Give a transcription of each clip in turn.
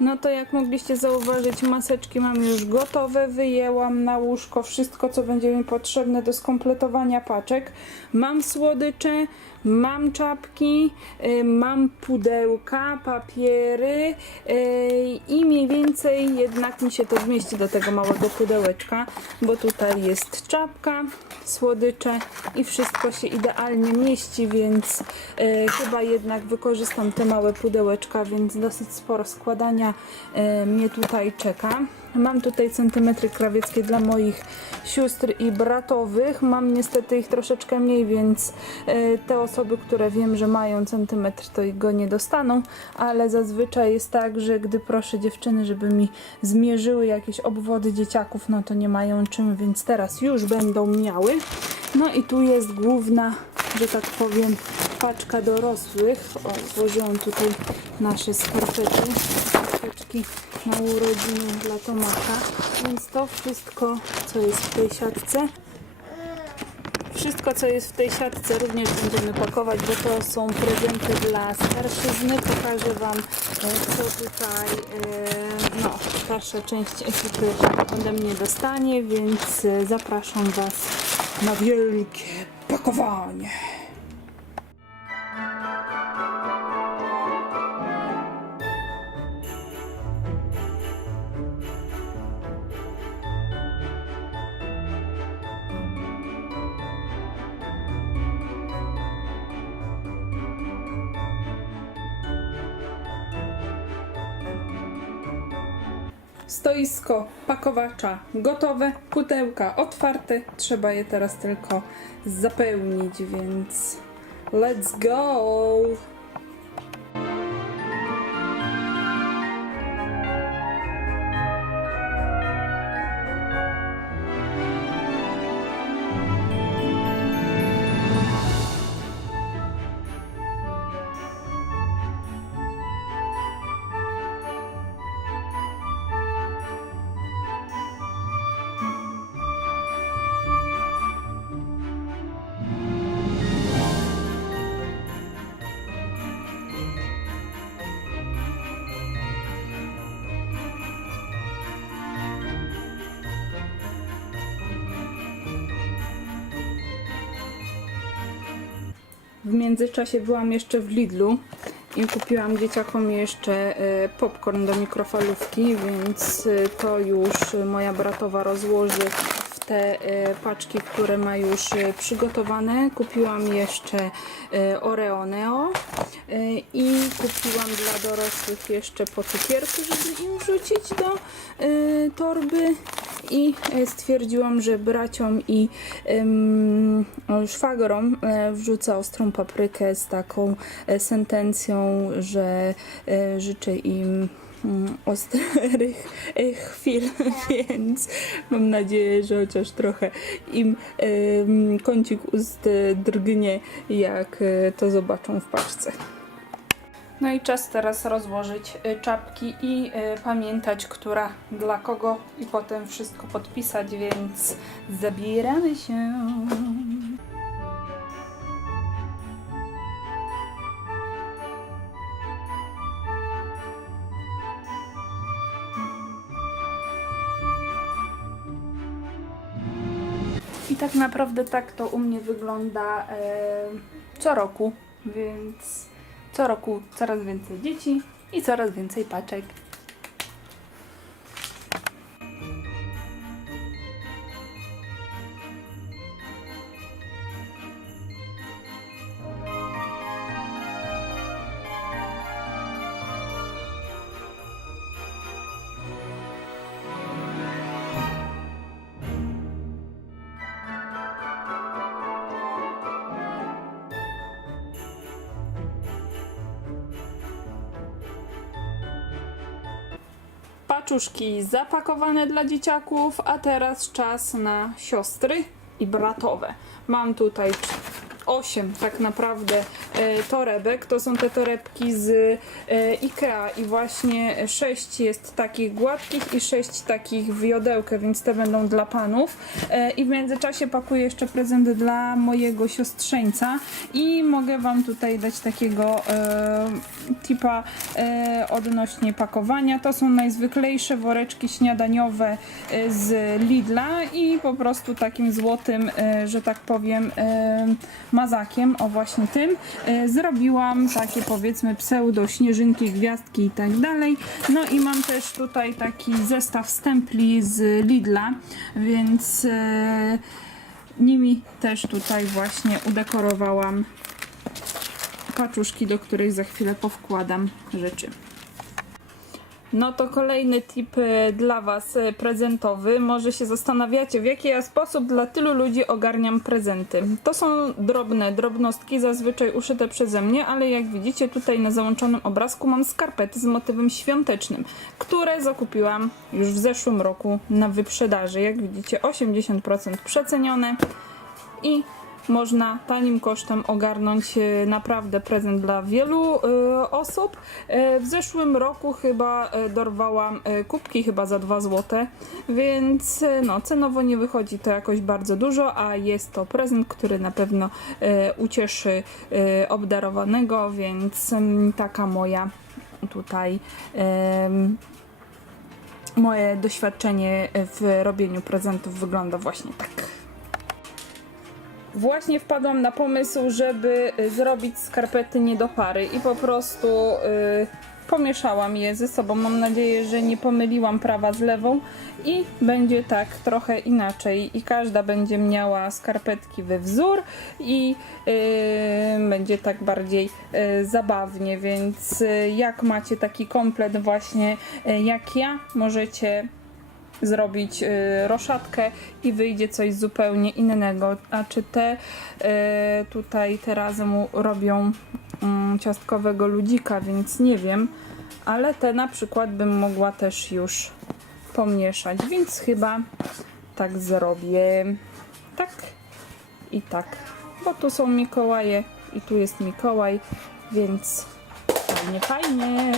No to jak mogliście zauważyć, maseczki mam już gotowe. Wyjęłam na łóżko wszystko, co będzie mi potrzebne do skompletowania paczek. Mam słodycze, mam czapki, y, mam pudełka, papiery y, i mniej więcej jednak mi się to zmieści do tego małego pudełeczka, bo tutaj jest czapka, słodycze i wszystko się idealnie mieści, więc y, chyba jednak wykorzystam te małe pudełeczka, więc dosyć sporo składania mnie tutaj czeka. Mam tutaj centymetry krawieckie dla moich sióstr i bratowych. Mam niestety ich troszeczkę mniej, więc y, te osoby, które wiem, że mają centymetr, to go nie dostaną, ale zazwyczaj jest tak, że gdy proszę dziewczyny, żeby mi zmierzyły jakieś obwody dzieciaków, no to nie mają czym, więc teraz już będą miały. No i tu jest główna, że tak powiem, paczka dorosłych. O, złożyłam tutaj nasze skarpety, skarpeczki na urodziny dla Tomaka, więc to wszystko, co jest w tej siatce, wszystko, co jest w tej siatce, również będziemy pakować, bo to są prezenty dla starszyzny. Pokażę Wam, e, co tutaj, e, no, starsza część ekipy ode mnie dostanie, więc e, zapraszam Was na wielkie pakowanie. Stoisko pakowacza gotowe, pudełka otwarte, trzeba je teraz tylko zapełnić, więc let's go! W międzyczasie byłam jeszcze w Lidlu i kupiłam dzieciakom jeszcze e, popcorn do mikrofalówki, więc e, to już moja bratowa rozłoży w te e, paczki, które ma już przygotowane. Kupiłam jeszcze Oreo Neo e, i kupiłam dla dorosłych jeszcze po cukierku, żeby im wrzucić do torby i e, stwierdziłam, że braciom i em, szwagrom e, wrzucę ostrą paprykę z taką e, sentencją, że e, życzę im mm, ostrych chwil, więc mam nadzieję, że chociaż trochę im kącik ust drgnie, jak to zobaczą w paczce. No i czas teraz rozłożyć y, czapki i y, pamiętać, która dla kogo i potem wszystko podpisać, więc zabieramy się. I tak naprawdę tak to u mnie wygląda e, co roku, więc co roku coraz więcej dzieci i coraz więcej paczek. Paczuszki zapakowane dla dzieciaków, a teraz czas na siostry i bratowe. Mam tutaj 8 tak naprawdę e, torebek. To są te torebki z e, Ikea i właśnie 6 jest takich gładkich i 6 takich w jodełkę, więc te będą dla panów. E, I w międzyczasie pakuję jeszcze prezent dla mojego siostrzeńca i mogę wam tutaj dać takiego tipa odnośnie pakowania. To są najzwyklejsze woreczki śniadaniowe z Lidla i po prostu takim złotym, że tak powiem, mazakiem, o właśnie tym, e, zrobiłam takie powiedzmy pseudo śnieżynki, gwiazdki i tak dalej. No i mam też tutaj taki zestaw stempli z Lidla, więc e, nimi też tutaj właśnie udekorowałam paczuszki, do których za chwilę powkładam rzeczy. No to kolejny tip e, dla Was e, prezentowy. Może się zastanawiacie, w jaki ja sposób dla tylu ludzi ogarniam prezenty. To są drobne drobnostki, zazwyczaj uszyte przeze mnie, ale jak widzicie tutaj na załączonym obrazku mam skarpety z motywem świątecznym, które zakupiłam już w zeszłym roku na wyprzedaży. Jak widzicie 80% przecenione i można tanim kosztem ogarnąć e, naprawdę prezent dla wielu e, osób. E, w zeszłym roku chyba dorwałam kubki chyba za 2 zł, więc no, cenowo nie wychodzi to jakoś bardzo dużo, a jest to prezent, który na pewno ucieszy obdarowanego, więc em, taka moja tutaj moje doświadczenie w robieniu prezentów wygląda właśnie tak. Właśnie wpadłam na pomysł, żeby y, zrobić skarpety nie do pary i po prostu y, pomieszałam je ze sobą. Mam nadzieję, że nie pomyliłam prawa z lewą i będzie tak trochę inaczej i każda będzie miała skarpetki we wzór i y, będzie tak bardziej y, zabawnie, więc y, jak macie taki komplet właśnie y, jak ja, możecie zrobić y, roszadkę i wyjdzie coś zupełnie innego. A czy te y, tutaj teraz mu robią mm, ciastkowego ludzika, więc nie wiem, ale te na przykład bym mogła też już pomieszać, więc chyba tak zrobię. Tak i tak, bo tu są Mikołaje i tu jest Mikołaj, więc fajnie, fajnie.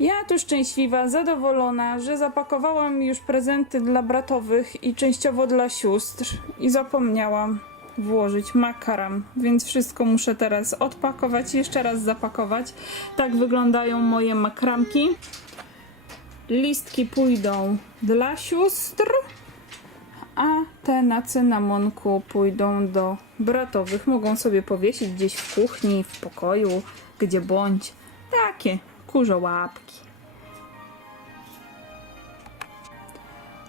Ja tu szczęśliwa, zadowolona, że zapakowałam już prezenty dla bratowych i częściowo dla sióstr i zapomniałam włożyć makaram, więc wszystko muszę teraz odpakować jeszcze raz zapakować. Tak wyglądają moje makramki. Listki pójdą dla sióstr, a te na cynamonku pójdą do bratowych. Mogą sobie powiesić gdzieś w kuchni, w pokoju, gdzie bądź. Takie kurze łapki.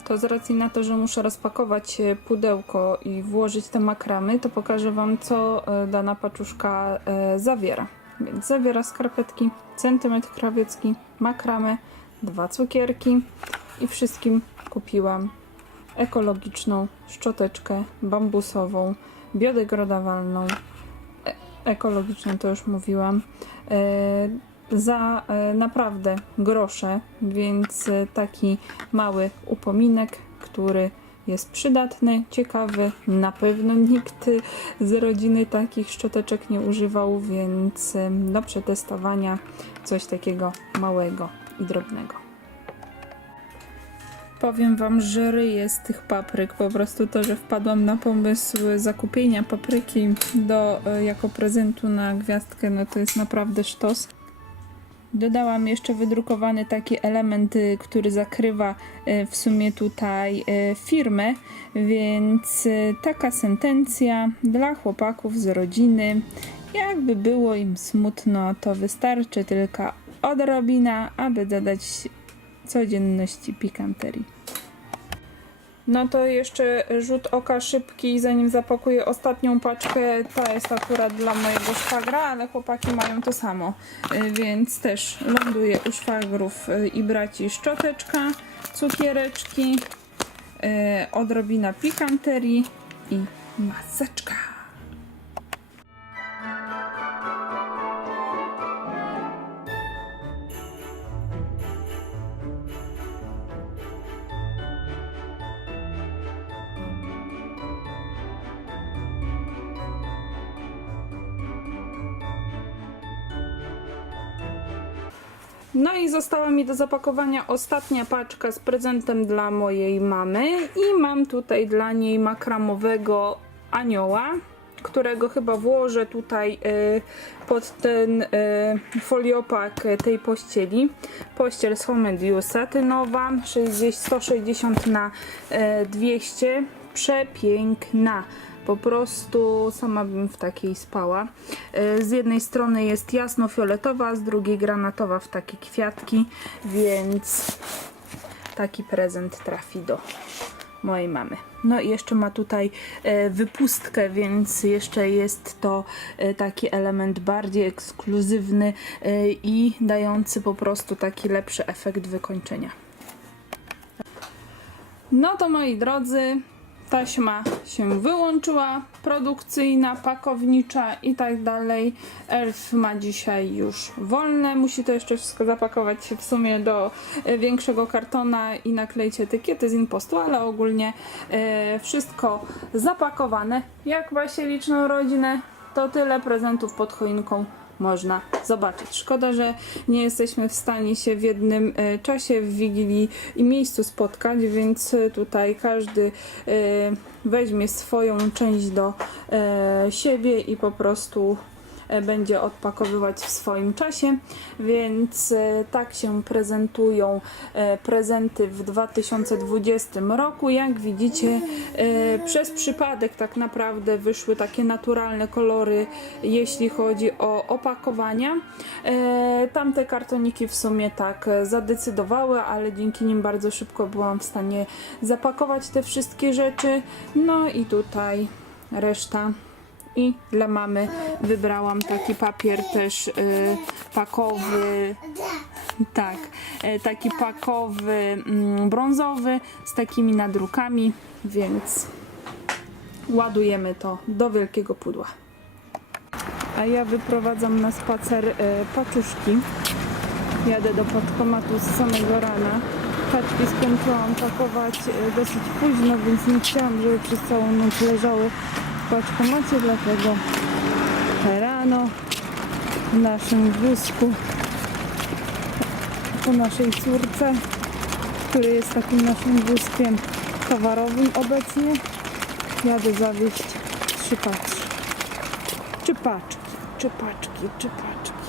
To z racji na to, że muszę rozpakować e, pudełko i włożyć te makramy, to pokażę Wam, co e, dana paczuszka e, zawiera. Więc zawiera skarpetki, centymetr krawiecki, makramę, dwa cukierki i wszystkim kupiłam ekologiczną szczoteczkę bambusową, biodegradowalną, ekologiczną to już mówiłam, za e, naprawdę grosze, więc e, taki mały upominek, który jest przydatny, ciekawy. Na pewno nikt z rodziny takich szczoteczek nie używał, więc e, do przetestowania coś takiego małego i drobnego. Powiem wam, że ryję z tych papryk. Po prostu to, że wpadłam na pomysł zakupienia papryki do, e, jako prezentu na gwiazdkę, no to jest naprawdę sztos. Dodałam jeszcze wydrukowany taki element, y, który zakrywa y, w sumie tutaj y, firmę, więc taka sentencja dla chłopaków z rodziny. Jakby było im smutno, to wystarczy tylko odrobina, aby dodać codzienności pikanterii. No to jeszcze rzut oka szybki, zanim zapakuję ostatnią paczkę. Ta jest akurat dla mojego szwagra, ale chłopaki mają to samo. Y, Więc też ląduje u szwagrów y, i braci szczoteczka, cukiereczki, y, odrobina pikanterii i maseczka. No i została mi do zapakowania ostatnia paczka z prezentem dla mojej mamy i mam tutaj dla niej makramowego anioła, którego chyba włożę tutaj y, pod ten y, foliopak tej pościeli. Pościel z Home Use satynowa, 60, 160 na y, 200, przepiękna. Po prostu sama bym w takiej spała. Y, Z jednej strony jest jasno-fioletowa, z drugiej granatowa w takie kwiatki, więc taki prezent trafi do mojej mamy. No i jeszcze ma tutaj e, wypustkę, więc jeszcze jest to e, taki element bardziej ekskluzywny e, i dający po prostu taki lepszy efekt wykończenia. No to moi drodzy, taśma się wyłączyła, produkcyjna, pakownicza i tak dalej. Elf ma dzisiaj już wolne, musi to jeszcze wszystko zapakować w sumie do e, większego kartona i nakleić etykiety z impostu, ale ogólnie e, wszystko zapakowane. Jak właśnie liczną rodzinę, to tyle prezentów pod choinką można zobaczyć. Szkoda, że nie jesteśmy w stanie się w jednym e, czasie w Wigilii i miejscu spotkać, więc tutaj każdy e, weźmie swoją część do e, siebie i po prostu będzie odpakowywać w swoim czasie, więc e, tak się prezentują e, prezenty w 2020 roku. Jak widzicie, e, przez przypadek tak naprawdę wyszły takie naturalne kolory, jeśli chodzi o opakowania. E, Tamte kartoniki w sumie tak e, zadecydowały, ale dzięki nim bardzo szybko byłam w stanie zapakować te wszystkie rzeczy. No i tutaj reszta. I dla mamy wybrałam taki papier też y, pakowy, tak, y, taki pakowy mm, brązowy z takimi nadrukami, więc ładujemy to do wielkiego pudła. A ja wyprowadzam na spacer y, paczuszki. Jadę do paczkomatu z samego rana. Paczki skończyłam pakować y, dosyć późno, więc nie chciałam, żeby przez całą noc leżały w paczkomacie, dlatego rano w naszym wózku po naszej córce, który jest takim naszym wózkiem towarowym obecnie, jadę zawieźć trzy paczki. Czy paczki, czy paczki, czy paczki.